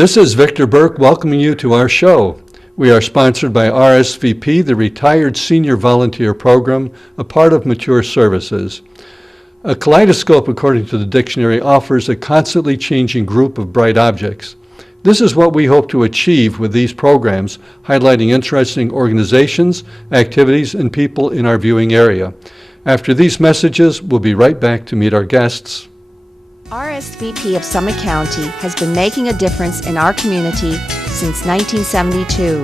This is Victor Burke welcoming you to our show. We are sponsored by RSVP, the Retired Senior Volunteer Program, a part of Mature Services. A kaleidoscope, according to the dictionary, offers a constantly changing group of bright objects. This is what we hope to achieve with these programs, highlighting interesting organizations, activities, and people in our viewing area. After these messages, we'll be right back to meet our guests. RSVP of Summit County has been making a difference in our community since 1972.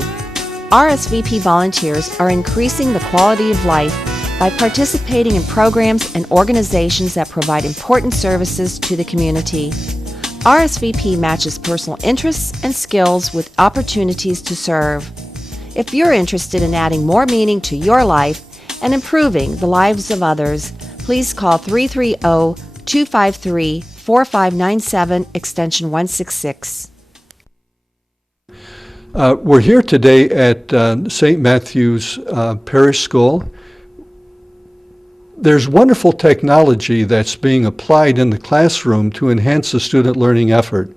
RSVP volunteers are increasing the quality of life by participating in programs and organizations that provide important services to the community. RSVP matches personal interests and skills with opportunities to serve. If you're interested in adding more meaning to your life and improving the lives of others, please call 330-253-4597, extension 166. We're here today at St. Matthew's Parish School. There's wonderful technology that's being applied in the classroom to enhance the student learning effort.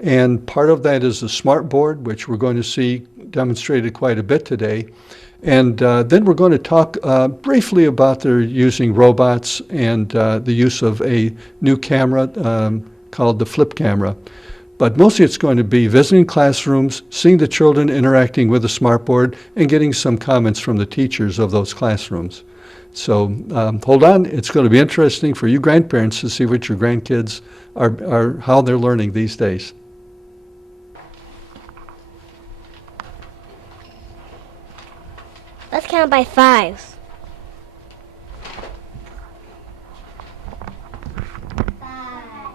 And part of that is the smart board, which we're going to see demonstrated quite a bit today. And then we're going to talk briefly about their using robots and the use of a new camera called the flip camera. But mostly it's going to be visiting classrooms, seeing the children interacting with the smartboard, and getting some comments from the teachers of those classrooms. So hold on, it's going to be interesting for you grandparents to see what your grandkids are how they're learning these days. Let's count by fives. 5,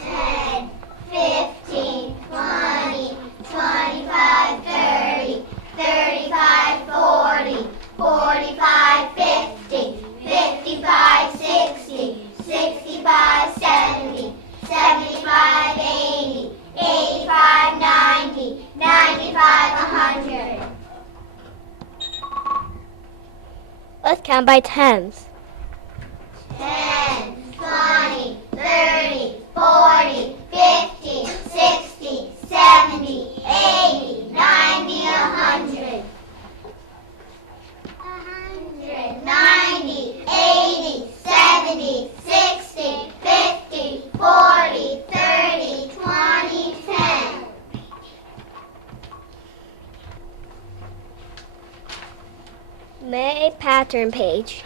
10, 15, 20, 25, 30, 35, 40, 45, 50, 55, 60, 65, 70, 75, 80, 85, 90, 95, 100. Let's count by tens. 10, 20, 30, 40, 50, 60, 70, 80, 90, 100. 90, 80, 70, 60, 50, 40, 30, 20, 10. Make a pattern page.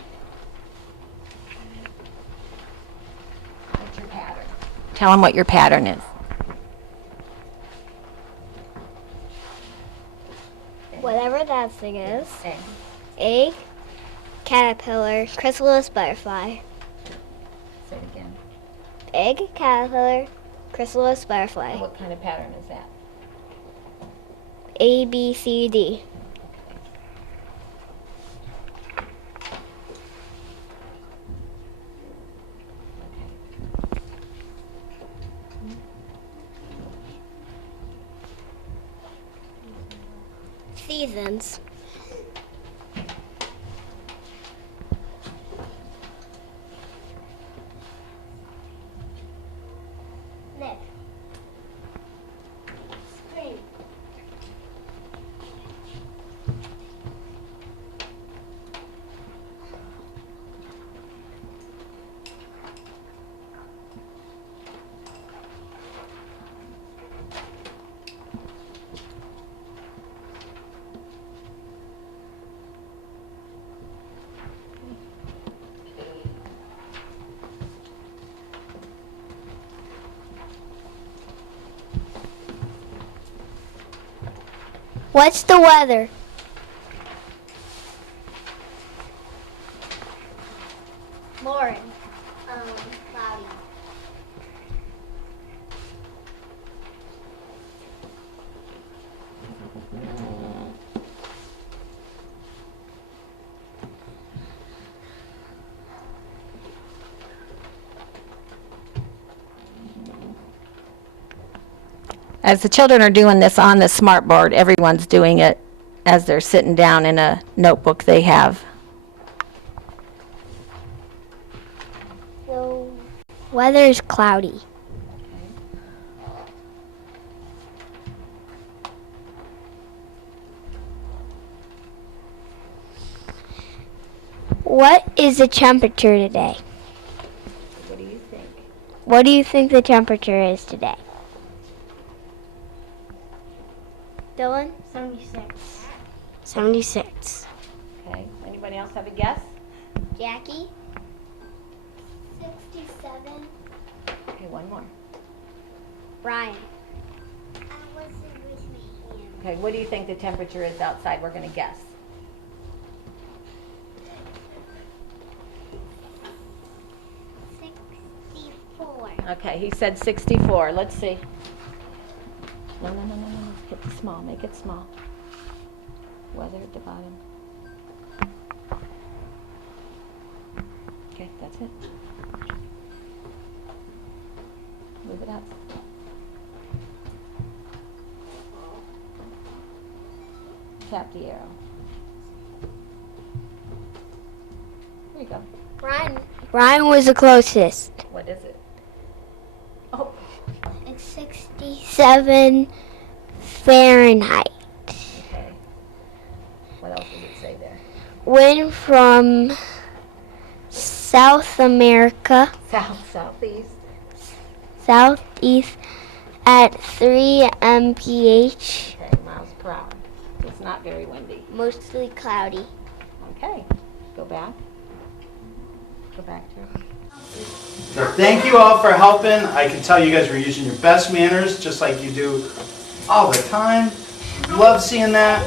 What's your pattern? Tell them what your pattern is. Whatever that thing is. Egg. Egg, caterpillar, chrysalis, butterfly. Say it again. Egg, caterpillar, chrysalis, butterfly. What kind of pattern is that? A, B, C, D. Seasons. Nick. Spring. What's the weather? Lauren. Cloudy. As the children are doing this on the smart board, everyone's doing it as they're sitting down in a notebook they have. So, weather is cloudy. What is the temperature today? What do you think? What do you think the temperature is today? Dylan? 76. 76. Okay, anybody else have a guess? Jackie? 67. Okay, one more. Brian? Okay, what do you think the temperature is outside? We're gonna guess. 64. Okay, he said 64. Let's see. No. Hit the small. Make it small. Weather at the bottom. Okay, that's it. Move it up. Tap the arrow. There you go. Brian was the closest. What is it? Oh, It's 67 Fahrenheit. okay. What else does it say there? Wind from South America, Southeast. southeast at 3 mph. Okay, miles per hour. It's not very windy. Mostly cloudy. Okay, go back. Go back to. So thank you all for helping. I can tell you guys were using your best manners, just like you do all the time. Love seeing that.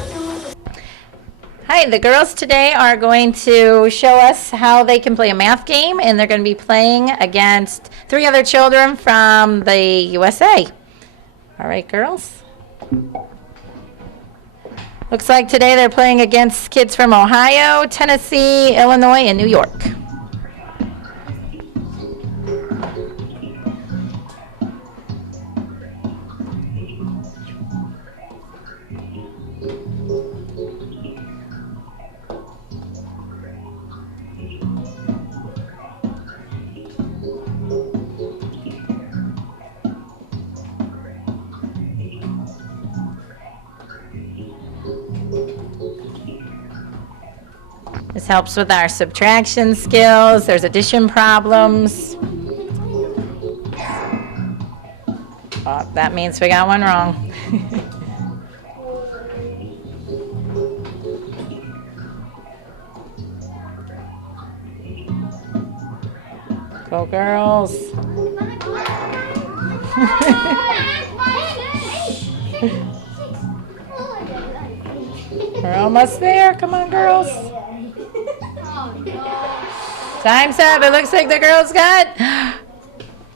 Hi, the girls today are going to show us how they can play a math game, and they're going to be playing against 3 other children from the USA. All right, girls. Looks like today they're playing against kids from Ohio, Tennessee, Illinois, and New York. This helps with our subtraction skills. There's addition problems. Oh, that means we got one wrong. Go girls. We're almost there. Come on, girls. Time's up. It looks like the girls got.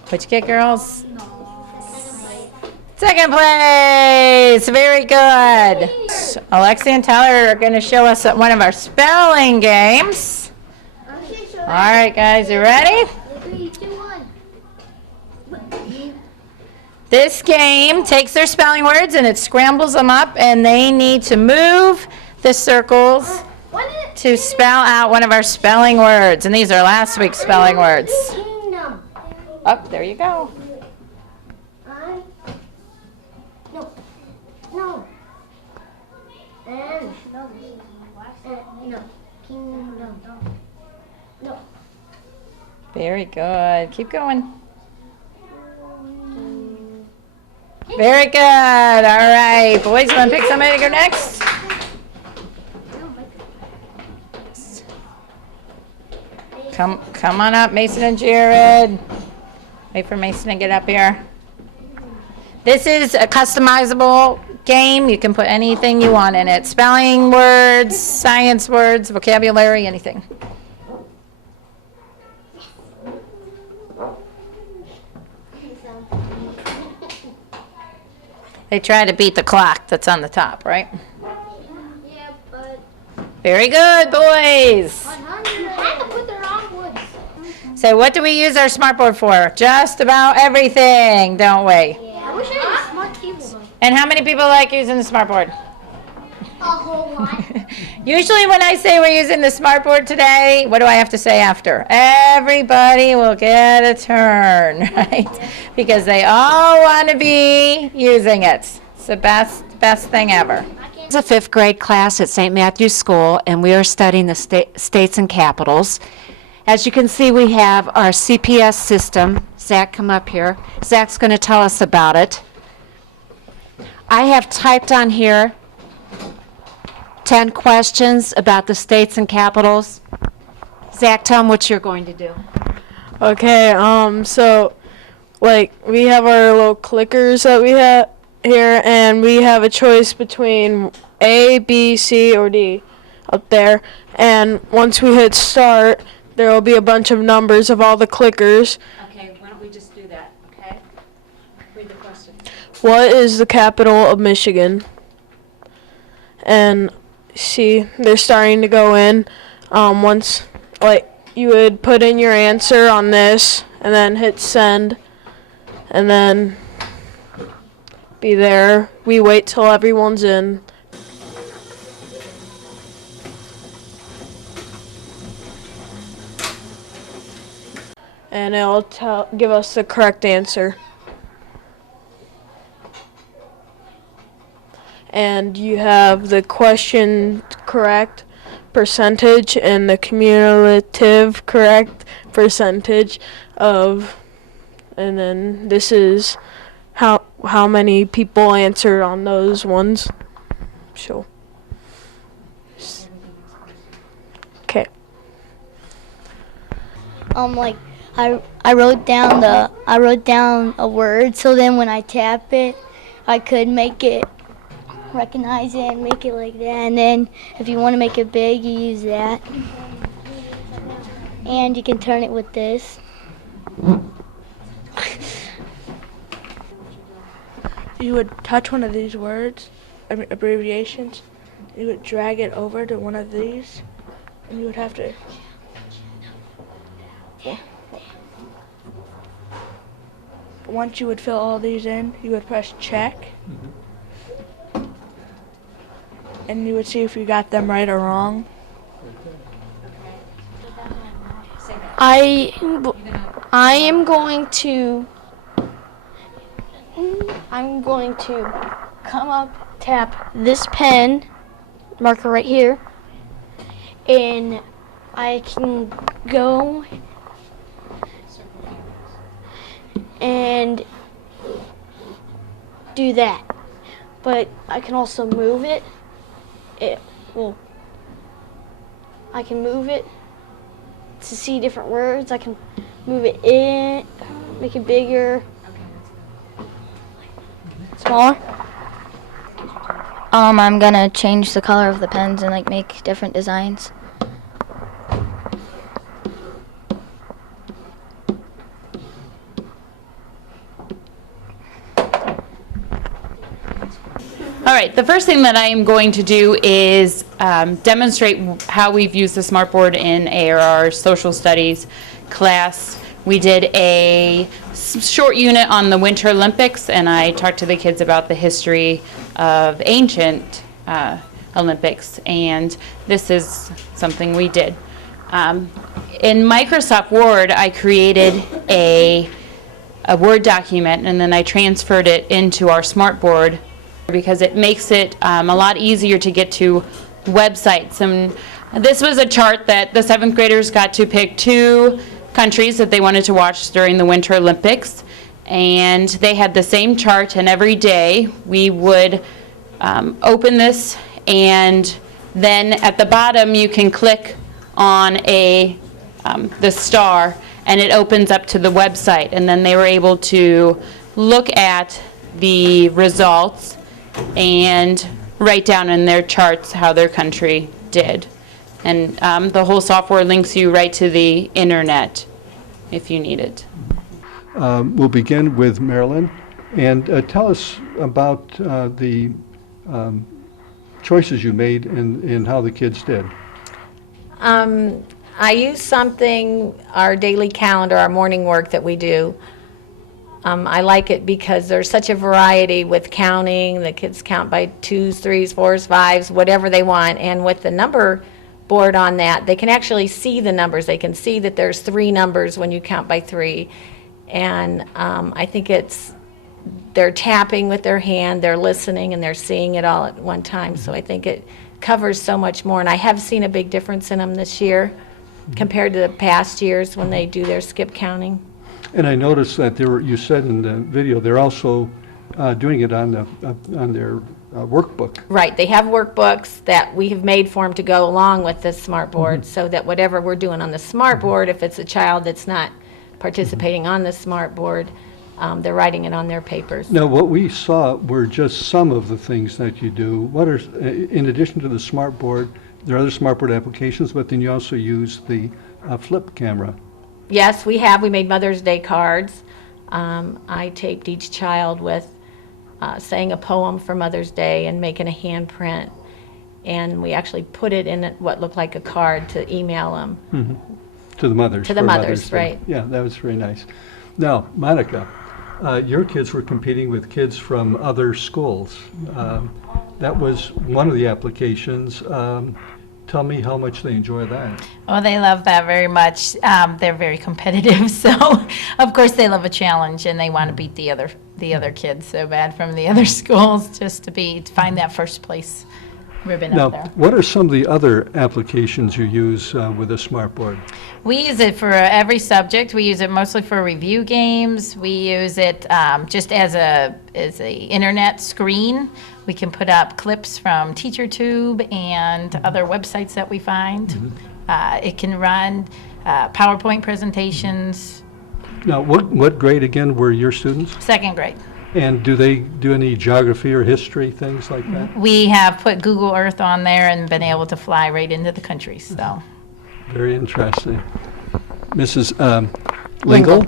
What'd you get, girls? Second place. Very good. Alexia and Tyler are going to show us one of our spelling games. All right, guys, you ready? 3, 2, 1. This game takes their spelling words and it scrambles them up, and they need to move the circles to spell out one of our spelling words. And these are last week's spelling words. Kingdom. Oh, there you go. No. And no. Kingdom. No. Very good. Keep going. Very good. All right. Boys, you want to pick somebody to go next? Come on up, Mason and Jared. Wait for Mason to get up here. This is a customizable game. You can put anything you want in it. Spelling words, science words, vocabulary, anything. They try to beat the clock that's on the top, right? Yeah, but Very good, boys. 100. You had to put the wrong words. So what do we use our smartboard for? Just about everything, don't we? Yeah. I wish I had a smart keyboard. And how many people like using the smartboard? A whole lot. Usually when I say we're using the smartboard today, what do I have to say after? Everybody will get a turn, right? Because they all want to be using it. It's the best thing ever. I can't It's a fifth grade class at St. Matthew's School, and we are studying the states and capitals. As you can see, we have our CPS system. Zach, come up here. Zach's going to tell us about it. I have typed on here 10 questions about the states and capitals. Zach, tell them what you're going to do. Okay, so, like, we have our little clickers that we have here, and we have a choice between A, B, C, or D up there. And once we hit start, there will be a bunch of numbers of all the clickers. Okay, why don't we just do that, okay? Read the question. What is the capital of Michigan? And see, they're starting to go in. Once, like, you would put in your answer on this, and then hit send, and then be there. We wait till everyone's in. And it'll give us the correct answer. And you have the question correct percentage and the cumulative correct percentage of, and then this is how many people answered on those ones. So, okay. Like I wrote down a word, so then when I tap it, I could make it recognize it and make it like that. And then if you want to make it big, you use that. And you can turn it with this. You would touch one of these words, abbreviations. You would drag it over to one of these, and you would have to. Once you would fill all these in, you would press check. And you would see if you got them right or wrong. I am going to come up, tap this pen marker right here, and I can go and do that. But I can also move it. I can move it to see different words. I can move it in, make it bigger, smaller. I'm gonna change the color of the pens and like make different designs. All right, the first thing that I am going to do is demonstrate how we've used the smartboard in ARR social studies class. We did a short unit on the Winter Olympics, and I talked to the kids about the history of ancient Olympics, and this is something we did. In Microsoft Word, I created a Word document, and then I transferred it into our smartboard because it makes it a lot easier to get to websites. And this was a chart that the 7th graders got to pick 2 countries that they wanted to watch during the Winter Olympics, and they had the same chart, and every day we would open this, and then at the bottom you can click on the star, and it opens up to the website, and then they were able to look at the results and write down in their charts how their country did. And the whole software links you right to the internet if you need it. We'll begin with Marilyn, and tell us about the choices you made and how the kids did. I use something, our daily calendar, our morning work that we do. I like it because there's such a variety with counting. The kids count by 2s, 3s, 4s, 5s, whatever they want. And with the number board on that, they can actually see the numbers. They can see that there's 3 numbers when you count by 3. And I think it's they're tapping with their hand, they're listening, and they're seeing it all at one time. So I think it covers so much more. And I have seen a big difference in them this year compared to the past years when they do their skip counting. And I noticed that you said in the video, they're also doing it on their workbook. Right, they have workbooks that we have made for them to go along with the smart board, so that whatever we're doing on the smart board, if it's a child that's not participating on the smart board, they're writing it on their papers. Now, what we saw were just some of the things that you do. What are, in addition to the smart board, there are other smart board applications, but then you also use the flip camera. Yes, we have. We made Mother's Day cards. I taped each child with saying a poem for Mother's Day and making a handprint. And we actually put it in what looked like a card to email them. To the mothers. To the for mothers, Mother's Day. right. Yeah, that was very nice. Now, Monica, your kids were competing with kids from other schools. That was one of the applications. Tell me how much they enjoy that. Oh, they love that very much. They're very competitive, so of course they love a challenge, and they want to beat the other kids so bad from the other schools, just to find that first place ribbon Now, up there. what are some of the other applications you use with a smart board? We use it for every subject. We use it mostly for review games. We use it just as a internet screen. We can put up clips from TeacherTube and other websites that we find. It can run PowerPoint presentations. Now, what grade again were your students? Second grade. And do they do any geography or history, things like that? We have put Google Earth on there and been able to fly right into the country, so. Very interesting. Mrs. Lingle,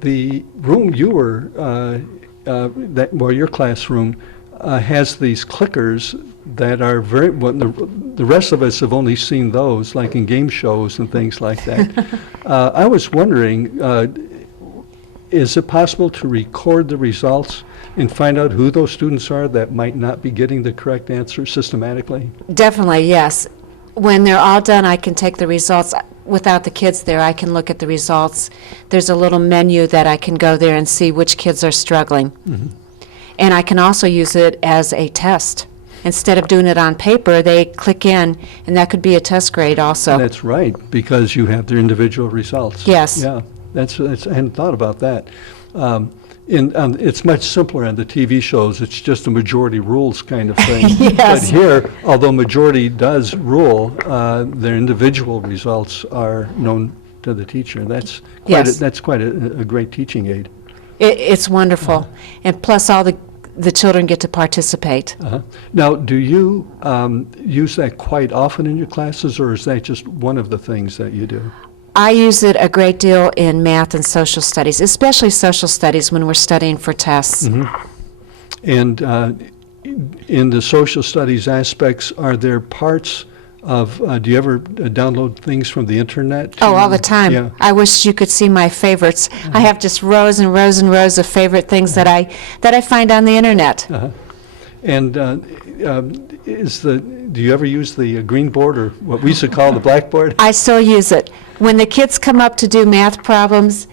the room you were, your classroom has these clickers that are very, the rest of us have only seen those, like in game shows and things like that. I was wondering, is it possible to record the results and find out who those students are that might not be getting the correct answer systematically? Definitely, yes. When they're all done, I can take the results. Without the kids there, I can look at the results. There's a little menu that I can go there and see which kids are struggling. And I can also use it as a test. Instead of doing it on paper, they click in, and that could be a test grade also. That's right, because you have their individual results. Yes. Yeah, that's I hadn't thought about that. It's much simpler on the TV shows. It's just a majority rules kind of thing. Yes. But here, although majority does rule, their individual results are known to the teacher. That's quite a great teaching aid. It's wonderful. And plus, all the children get to participate. Now, do you use that quite often in your classes, or is that just one of the things that you do? I use it a great deal in math and social studies, especially social studies when we're studying for tests. And in the social studies aspects, are there parts of, do you ever download things from the internet? Oh, all the time. Yeah. I wish you could see my favorites. I have just rows and rows and rows of favorite things that I find on the internet. And do you ever use the green board, or what we used to call the blackboard? I still use it. When the kids come up to do math problems,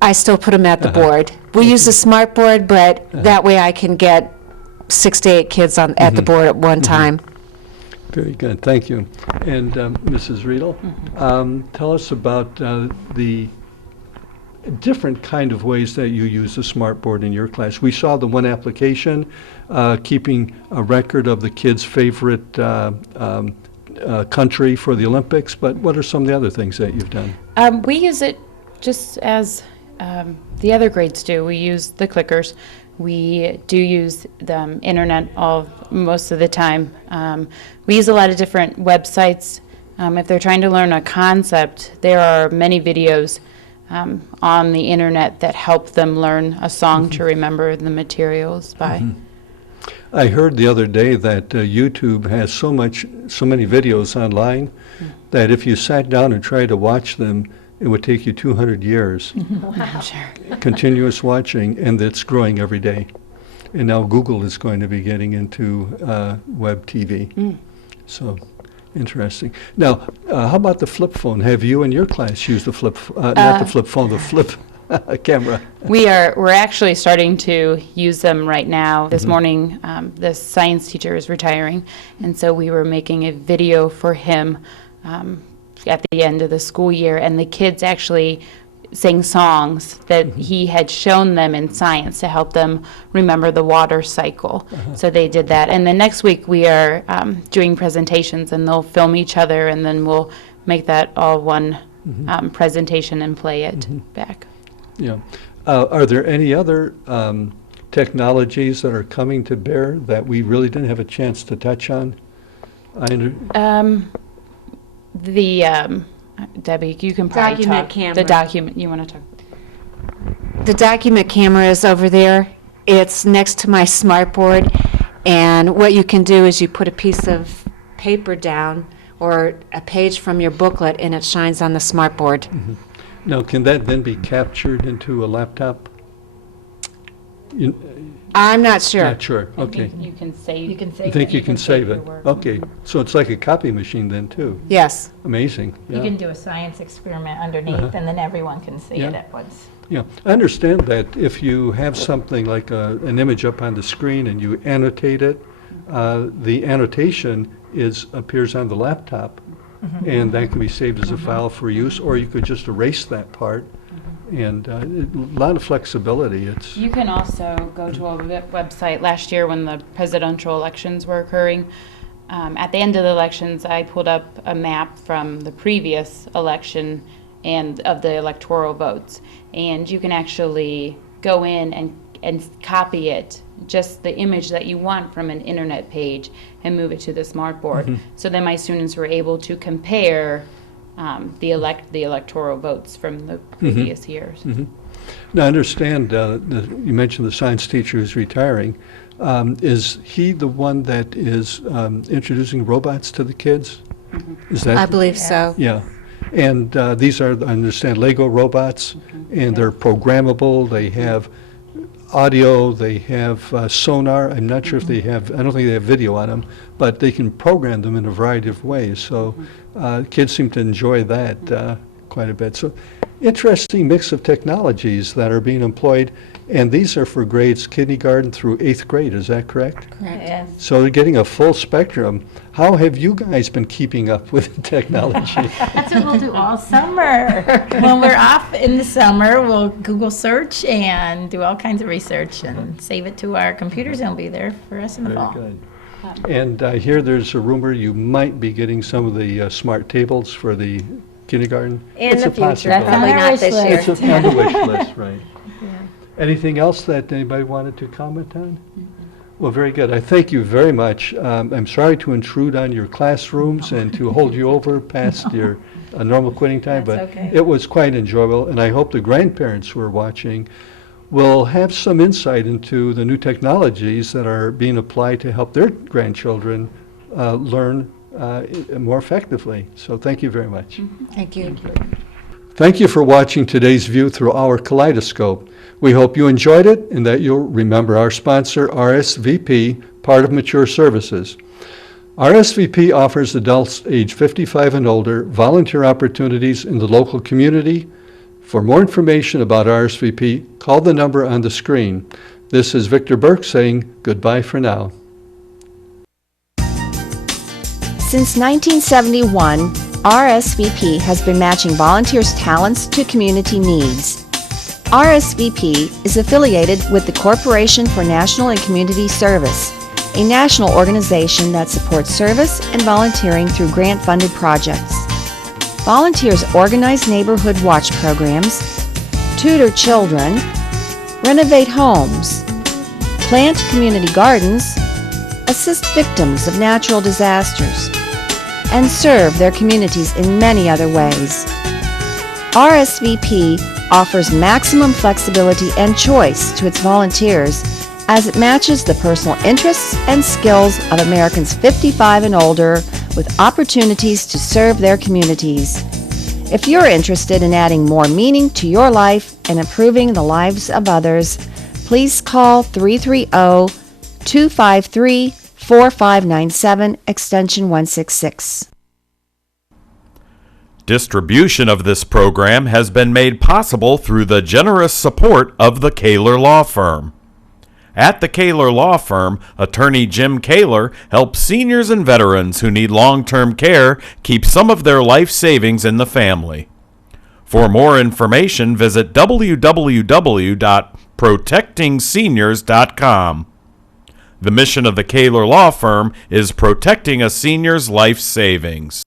I still put them at the board. We use the smart board, but that way I can get 6 to 8 kids at the board at one time. Very good, thank you. And Mrs. Riedel, tell us about the different kind of ways that you use the smart board in your class. We saw the one application, keeping a record of the kids' favorite country for the Olympics, but what are some of the other things that you've done? We use it just as the other grades do. We use the clickers. We do use the internet most of the time. We use a lot of different websites. If they're trying to learn a concept, there are many videos on the internet that help them learn a song to remember the materials by. I heard the other day that YouTube has so many videos online that if you sat down and tried to watch them, it would take you 200 years. Wow. Sure. Continuous watching, and it's growing every day. And now Google is going to be getting into web TV. So, interesting. Now, how about the flip phone? Have you in your class used the flip, not the flip phone, the flip a camera. We're actually starting to use them right now. This morning, the science teacher is retiring, and so we were making a video for him at the end of the school year, and the kids actually sang songs that he had shown them in science to help them remember the water cycle. So they did that. And then next week we are doing presentations, and they'll film each other, and then we'll make that all one presentation and play it back. Yeah. Are there any other technologies that are coming to bear that we really didn't have a chance to touch on? Debbie, you can probably Document talk. camera. The document, you want to talk? The document camera is over there. It's next to my smartboard, and what you can do is you put a piece of paper down or a page from your booklet, and it shines on the smartboard. Now, can that then be captured into a laptop? I'm not sure. Not sure, okay. You can save. You can I save think it. you can save your it. work. Okay, so it's like a copy machine then, too. Yes. Amazing, You yeah. can do a science experiment underneath, and then everyone can see it Yeah. at once. Yeah, I understand that if you have something like an image up on the screen and you annotate it, the annotation appears on the laptop, and that can be saved as a file for use, or you could just erase that part, and a lot of flexibility. You can also go to a website. Last year when the presidential elections were occurring, at the end of the elections, I pulled up a map from the previous election and of the electoral votes. And you can actually go in and copy it, just the image that you want from an internet page, and move it to the smartboard. So then my students were able to compare the electoral votes from the previous years. Now, I understand, you mentioned the science teacher who's retiring. Is he the one that is introducing robots to the kids? Is that? I believe so. Yeah. And these are, I understand, Lego robots, and they're programmable. They have audio, they have sonar. I'm not sure if they have, I don't think they have video on them, but they can program them in a variety of ways. So kids seem to enjoy that quite a bit. So interesting mix of technologies that are being employed, and these are for grades kindergarten through 8th grade, is that correct? Yes. So they're getting a full spectrum. How have you guys been keeping up with technology? That's what we'll do all summer. When we're off in the summer, we'll Google search and do all kinds of research and save it to our computers, and it'll be there for us in the Very fall. good. And I hear there's a rumor you might be getting some of the smart tables for the kindergarten. In It's the a future, possibility. probably on our not this wish year. It's on the wish list, right. Anything else that anybody wanted to comment on? Well, very good. I thank you very much. I'm sorry to intrude on your classrooms and to hold you over past your normal quitting time, but That's okay. it was quite enjoyable, and I hope the grandparents who are watching will have some insight into the new technologies that are being applied to help their grandchildren learn more effectively. So thank you very much. Thank you. Thank you for watching today's view through our kaleidoscope. We hope you enjoyed it and that you'll remember our sponsor, RSVP, part of Mature Services. RSVP offers adults age 55 and older volunteer opportunities in the local community. For more information about RSVP, call the number on the screen. This is Victor Burke saying goodbye for now. Since 1971, RSVP has been matching volunteers' talents to community needs. RSVP is affiliated with the Corporation for National and Community Service, a national organization that supports service and volunteering through grant-funded projects. Volunteers organize neighborhood watch programs, tutor children, renovate homes, plant community gardens, assist victims of natural disasters, and serve their communities in many other ways. RSVP offers maximum flexibility and choice to its volunteers as it matches the personal interests and skills of Americans 55 and older with opportunities to serve their communities. If you're interested in adding more meaning to your life and improving the lives of others, please call 330-253-4597, extension 166. Distribution of this program has been made possible through the generous support of the Kaler Law Firm. At the Kaler Law Firm, attorney Jim Kaler helps seniors and veterans who need long-term care keep some of their life savings in the family. For more information, visit www.protectingseniors.com. The mission of the Kaler Law Firm is protecting a senior's life savings.